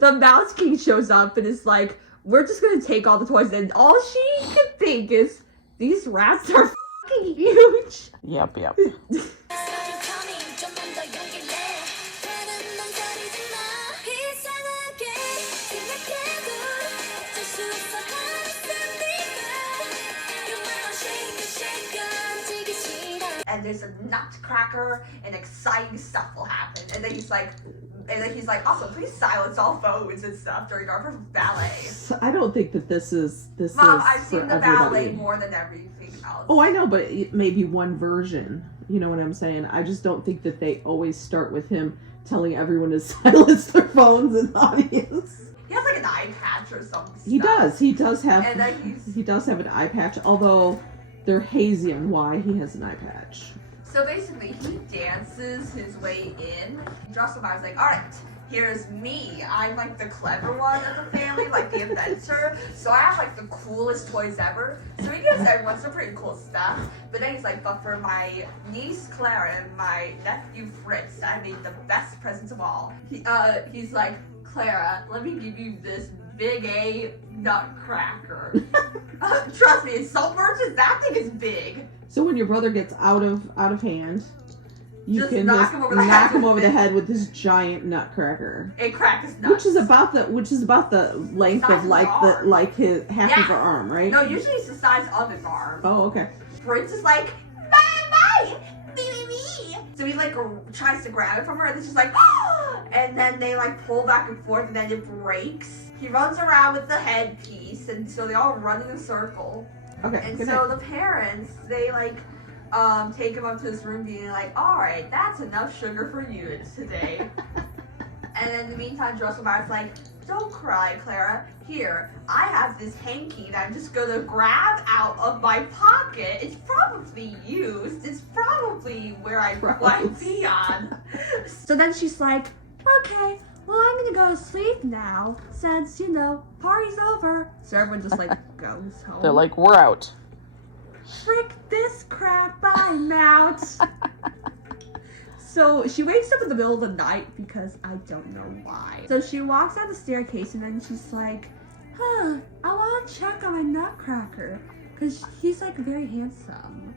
The Mouse King shows up and is like, we're just gonna take all the toys, and all she can think is, these rats are fucking huge. Yep. And there's a nutcracker, and exciting stuff will happen. And then he's like, also, please silence all phones and stuff during our ballet. I don't think that this is Mom, I've seen the everybody. ballet more than everything else. Oh, I know, but it may be one version. You know what I'm saying? I just don't think that they always start with him telling everyone to silence their phones in the audience. He has like an eye patch or something. He does. He does have. And then he does have an eye patch, although they're hazy on why he has an eye patch. So basically, he dances his way in. Drosselmeyer's like, all right, here's me. I'm like the clever one of the family, like the inventor. So I have like the coolest toys ever. So he gives everyone some pretty cool stuff. But then he's like, but for my niece Clara and my nephew Fritz, I made the best presents of all. He's like, Clara, let me give you this big A nutcracker. Trust me, in some versions that thing is big. So when your brother gets out of hand, you just can knock just him over the head with this giant nutcracker. It cracks his nuts. Which is about the length of his half of her arm, right? No, usually it's the size of his arm. Oh, okay. Prince is like, bye, me. So he like tries to grab it from her, and it's just like, and then they like pull back and forth, and then it breaks. He runs around with the headpiece, and so they all run in a circle. Okay. And so the parents, they like take him up to his room, being like, all right, that's enough sugar for you today. And in the meantime, Drosselmeyer's like, don't cry, Clara. Here, I have this hanky that I'm just gonna grab out of my pocket. It's probably used. It's probably where I put my pee on. So then she's like, okay, well, I'm gonna go to sleep now, since, party's over. So everyone just like goes home. They're like, we're out. Frick this crap, I'm out. So she wakes up in the middle of the night because I don't know why. So she walks down the staircase and then she's like, I want to check on my nutcracker because he's like very handsome.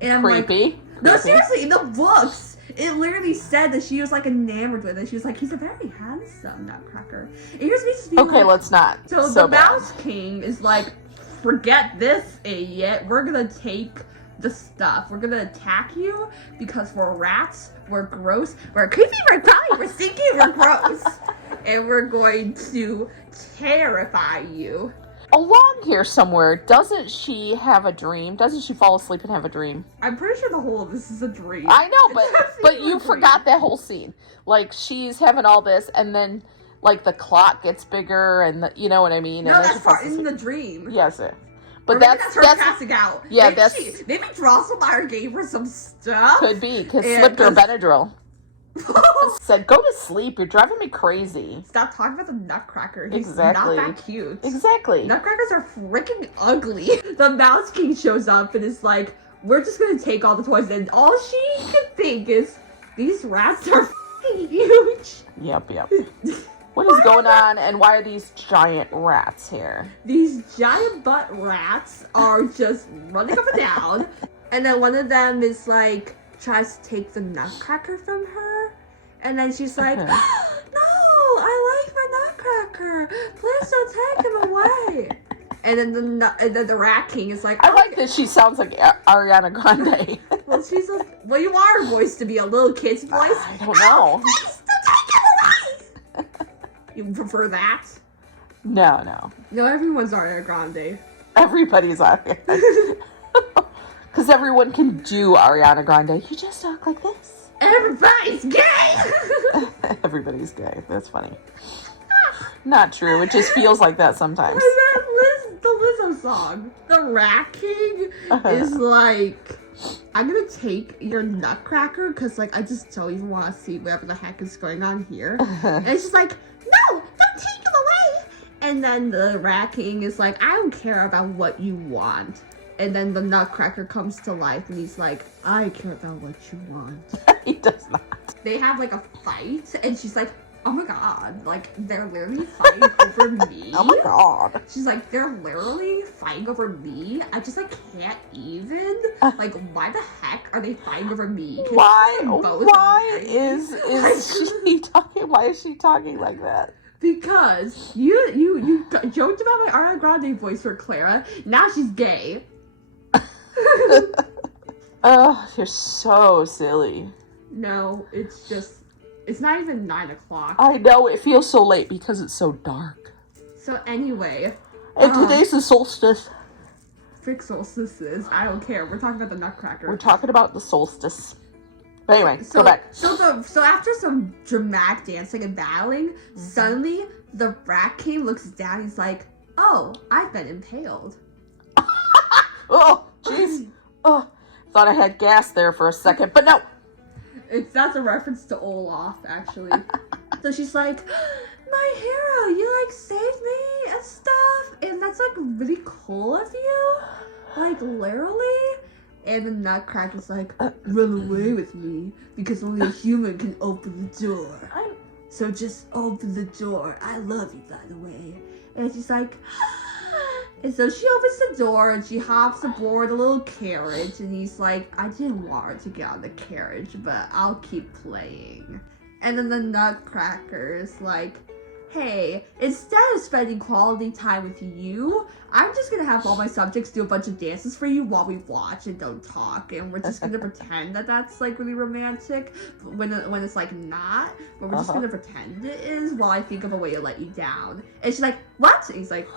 And I'm Creepy. like, no, seriously, in the books, it literally said that she was like enamored with it. She was like, he's a very handsome nutcracker. And here's me just being Okay, like, let's not. So the Mouse King is like, forget this, idiot. We're gonna take the stuff. We're gonna attack you because we're rats, we're gross, we're creepy, we're crawly, we're stinky, we're gross. And we're going to terrify you. Along here somewhere, doesn't she have a dream? Doesn't she fall asleep and have a dream? I'm pretty sure the whole of this is a dream. I know, but you forgot that whole scene. Like, she's having all this, and then, like, the clock gets bigger, and you know what I mean? No, and that's part in the dream. Yes, but or that's her passing out. Yeah, maybe Drosselmeyer gave her some stuff. Could be, because slipped her Benadryl. Said, go to sleep, you're driving me crazy. Stop talking about the nutcracker. He's exactly. not that cute. Exactly. Nutcrackers are freaking ugly. The Mouse King shows up and is like, we're just gonna take all the toys, and all she can think is, these rats are fucking huge. Yep. What is going on, and why are these giant rats here? These giant butt rats are just running up and down, and then one of them is like, tries to take the nutcracker from her, and then she's like, no, I like my nutcracker, please don't take him away. And then the Rat King is like, I like that she sounds like Ariana Grande. Well, she's like, well, you are voiced to be a little kid's voice. I don't know. Please don't take him away. You prefer that? No, everyone's Ariana Grande. Everybody's Ariana. Because everyone can do Ariana Grande. You just talk like this. Everybody's gay! Everybody's gay. That's funny. Not true. It just feels like that sometimes. The Lizzo song. The Rat King is like, I'm gonna take your nutcracker because, like, I just don't even want to see whatever the heck is going on here. And it's just like, no, don't take him away! And then the Rat King is like, I don't care about what you want. And then the nutcracker comes to life and he's like, I care about what you want. He does not. They have like a fight and she's like, oh my god, like, they're literally fighting over me. Oh my god. She's like, they're literally fighting over me. I just, like, can't even. Like, why the heck are they fighting over me? Can't Why they both why marry? is she talking, why is she talking like that? Because you joked about my Ariana Grande voice for Clara. Now she's gay. Oh, you're so silly. No, it's just, it's not even 9 o'clock. I know, it feels so late because it's so dark. So anyway. And today's the solstice. Frick solstices. I don't care. We're talking about the Nutcracker. We're talking about the solstice. But anyway, So, go back. So after some dramatic dancing and battling, suddenly the Rat King looks down. He's like, "Oh, I've been impaled." Oh, jeez. Oh, thought I had gas there for a second, but no. That's a reference to Olaf, actually. So she's like, "My hero, you like saved me and stuff, and that's like really cool of you, like literally." And the Nutcracker's like, "Run away with me, because only a human can open the door. So just open the door. I love you, by the way." And she's like, and so she opens the door and she hops aboard a little carriage, and he's like, "I didn't want her to get on the carriage, but I'll keep playing." And then the Nutcracker's like, "Hey, instead of spending quality time with you, I'm just gonna have all my subjects do a bunch of dances for you while we watch and don't talk, and we're just gonna pretend that that's like really romantic, when it's like not, but we're just gonna pretend it is while I think of a way to let you down." And she's like, "What?" And he's like,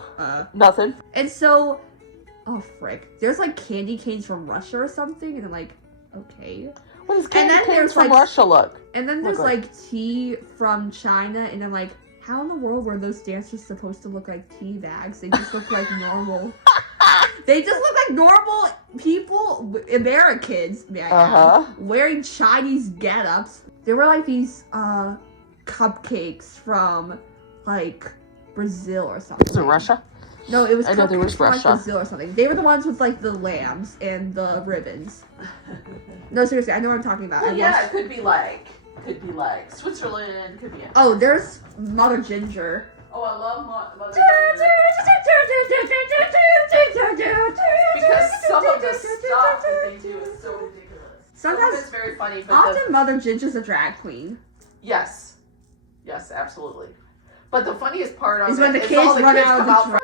Nothing. And so, oh frick, there's like candy canes from Russia or something, and I'm like, okay. What does candy then canes there's, from like, Russia look? And then there's Look like? like tea from China, and I'm like, how in the world were those dancers supposed to look like tea bags? They just look like normal. They just look like normal people, Americans, wearing Chinese get-ups. There were like these cupcakes from like Brazil or something. Is it Russia? No, it was I know there was cupcakes from like, Russia. Brazil or something. They were the ones with like the lambs and the ribbons. No, seriously, I know what I'm talking about. It could be like Switzerland, could be. Oh, there's Mother Ginger. Oh, I love Mother because some of the stuff that they do is so ridiculous. Sometimes it's very funny, but often Mother Ginger's a drag queen. Yes, absolutely. But the funniest part of Is it when the is kids all the run kids out of come the out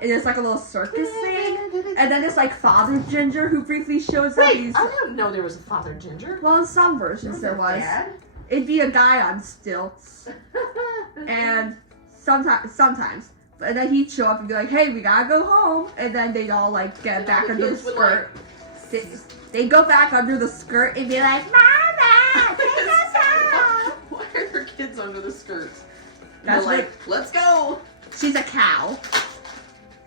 and there's like a little circus thing, and then it's like Father Ginger who briefly shows up. Wait, I didn't know there was a Father Ginger. Well, in some versions there was. Dad? It'd be a guy on stilts, and sometimes, and then he'd show up and be like, "Hey, we gotta go home," and then they'd all like get back under the skirt. They'd go back under the skirt and be like, "Mama, take us home." Why are your kids under the skirts? That's They're like, let's go. She's a cow.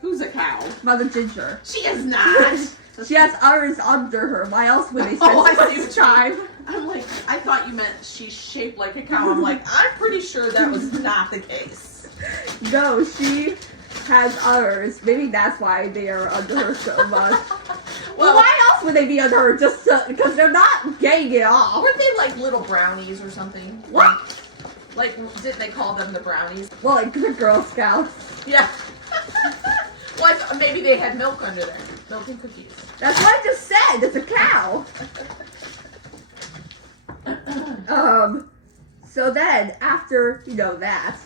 Who's a cow? Mother Ginger. She is not. She has udders under her. Why else would they spend I so see much time? I'm like, I thought you meant she's shaped like a cow. I'm like, I'm pretty sure that was not the case. No, she has udders. Maybe that's why they are under her so much. Well, why else would they be under her? Just because they're not getting it off. Weren't they like little brownies or something? What? Like, didn't they call them the brownies? Well, like the Girl Scouts. Yeah. Well, I thought maybe they had milk under there. Milk and cookies. That's what I just said. It's a cow. So then, after, that,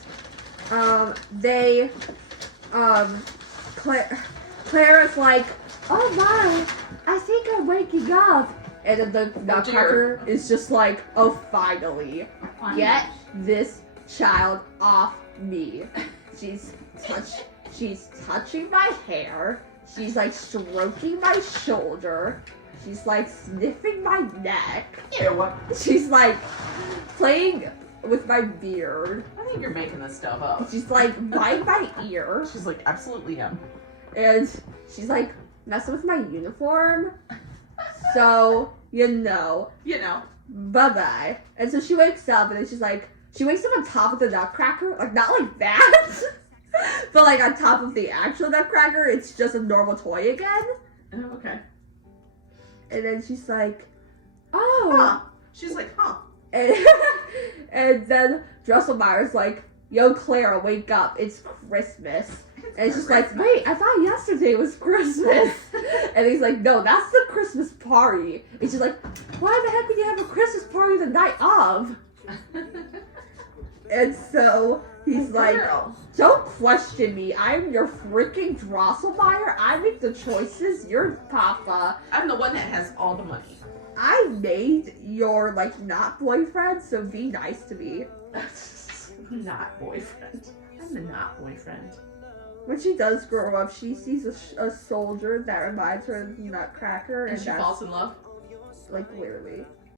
Clara's like, "Oh my, I think I'm waking up." And then the Nutcracker is just like, "Oh, finally. Get this child off me." She's touching my hair. She's like stroking my shoulder. She's like sniffing my neck. Ew. She's like playing with my beard. I think you're making this stuff up. She's like biting my ear. She's like, absolutely am. And she's like messing with my uniform. So, bye-bye. And so she wakes up, and then she wakes up on top of the Nutcracker. Like, not like that. But like on top of the actual Nutcracker, it's just a normal toy again. Oh, okay. And then she's like, "Oh." Huh. She's like, huh. And, and then Drosselmeyer's like, yo, Clara, wake up. It's Christmas. And she's like, wait, I thought yesterday was Christmas. And he's like, no, that's the Christmas party. And she's like, why the heck would you have a Christmas party the night of? And so he's like, don't question me. I'm your freaking Drosselmeyer. I make the choices. You're Papa. I'm the one that has all the money. I made your, like, not boyfriend, so be nice to me. Not boyfriend. I'm the not boyfriend. When she does grow up, she sees a soldier that reminds her of Nutcracker. And she falls in love? Like, literally.